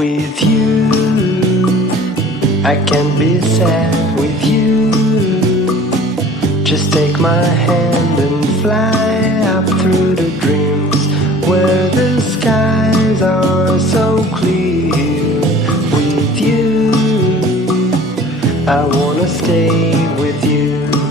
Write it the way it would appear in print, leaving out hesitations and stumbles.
With you, I can be sad with you. Just take my hand and fly up through the dreams where the skies are so clear. With you, I wanna stay with you.